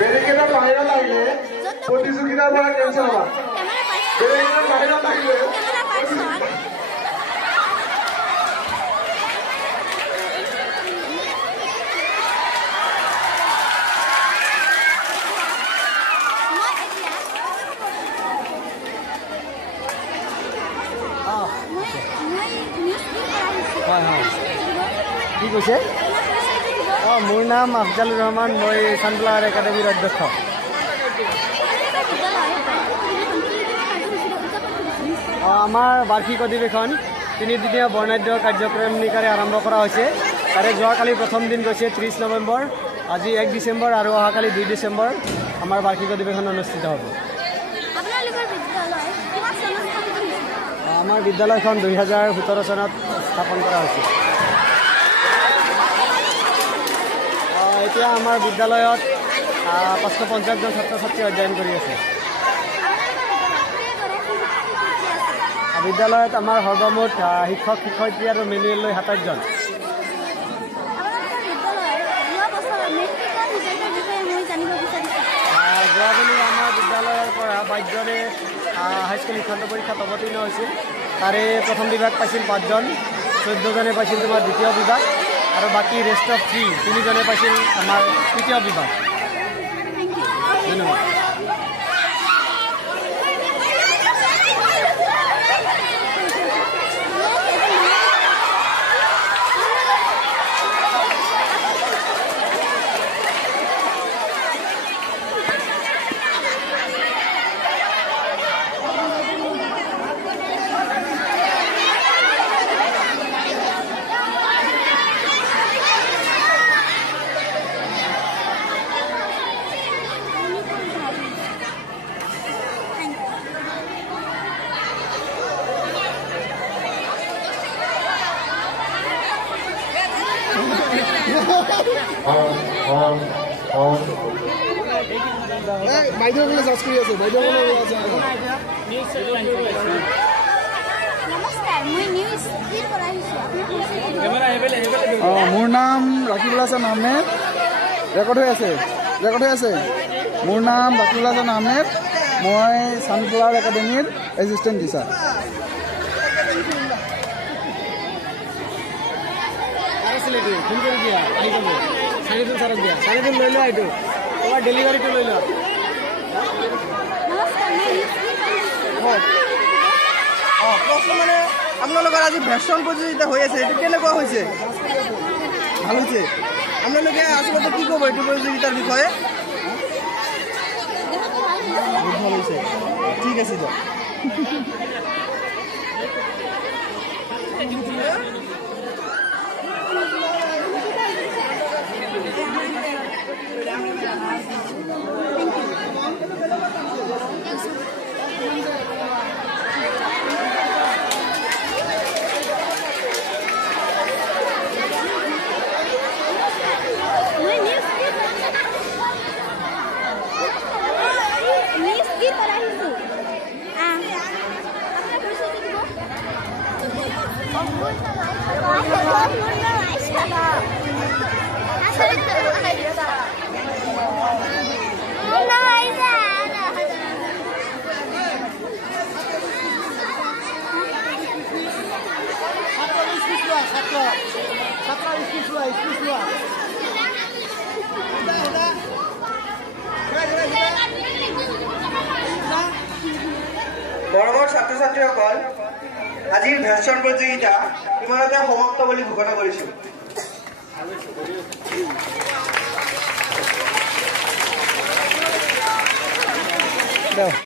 বেৰিকেডৰ বাহিৰত আহিলে প্ৰতিযোগিতাৰ পৰা কেঞ্চেল হ'ব। বেৰিকেডৰ বাহিৰত আহিলে কি কৈছে? মোৰ নাম আফজালুৰ ৰহমান, মই ছানফ্লাৱাৰ একাডেমীৰ অধ্যক্ষ। আমাৰ বাৰ্ষিক অধিৱেশন তিনিদিনীয়া বৰ্ণাঢ্য কাৰ্যক্ৰমণিকাৰে আৰম্ভ কৰা হৈছে। তাৰে যোৱাকালি প্ৰথম দিন গৈছে 30 নৱেম্বৰ, আজি 1 ডিচেম্বৰ আৰু অহাকালি 2 ডিচেম্বৰ আমাৰ বাৰ্ষিক অধিৱেশন অনুষ্ঠিত হ'ব। আমাৰ বিদ্যালয়খন 2017 চনত স্থাপন কৰা হৈছে। এতিয়া আমাৰ বিদ্যালয়ত 550 জন ছাত্ৰ ছাত্ৰী অধ্যয়ন কৰি আছে। বিদ্যালয়ত আমাৰ সৰ্বমুঠ শিক্ষক শিক্ষয়িত্ৰী আৰু মেনুৱেল লৈ 27 জন। যোৱাকালি আমাৰ বিদ্যালয়ৰ পৰা 22 জনে হাইস্কুল শিক্ষান্ত পৰীক্ষাত অৱতীৰ্ণ হৈছিল। তাৰে প্ৰথম বিভাগ পাইছিল 5 জন, 14 জনে পাইছিল তোমাৰ দ্বিতীয় বিভাগ, আৰু বাকী ৰেষ্ট অফ 3 জনে পাইছিল আমাৰ তৃতীয় বিভাগ। ধন্যবাদ। বাইদেউসকলে চাৰ্চ কৰি আছে। মোৰ নাম ৰাকিবুল হাছান আহমেদ। ৰেকৰ্ড হৈ আছে। মোৰ নাম ৰাকিবুল হাছান আহমেদ, মই ছানফ্লাৱাৰ একাডেমীৰ এছিষ্টেণ্ট টিচাৰ। ফোন কৰি দিয়া, আহি যাব। 4 ছাৰক দিয়া, 4 লৈ লোৱা। এইটো তোমাৰ ডেলিভাৰীটো লৈ লোৱা। প্ৰশ্ন মানে আপোনালোকৰ আজি ভেকচিন প্ৰতিযোগিতা হৈ আছে, এইটো কেনেকুৱা হৈছে? ভাল হৈছে। আপোনালোকে আচলতে কি ক'ব এইটো প্ৰতিযোগিতাৰ বিষয়ে? বহুত ভাল হৈছে। ঠিক আছে দিয়ক। মৰমৰ ছাত্ৰ ছাত্ৰীসকল, আজিৰ ভেকচিন প্ৰতিযোগিতা ইমানতে সমাপ্ত বুলি ঘোষণা কৰিছো।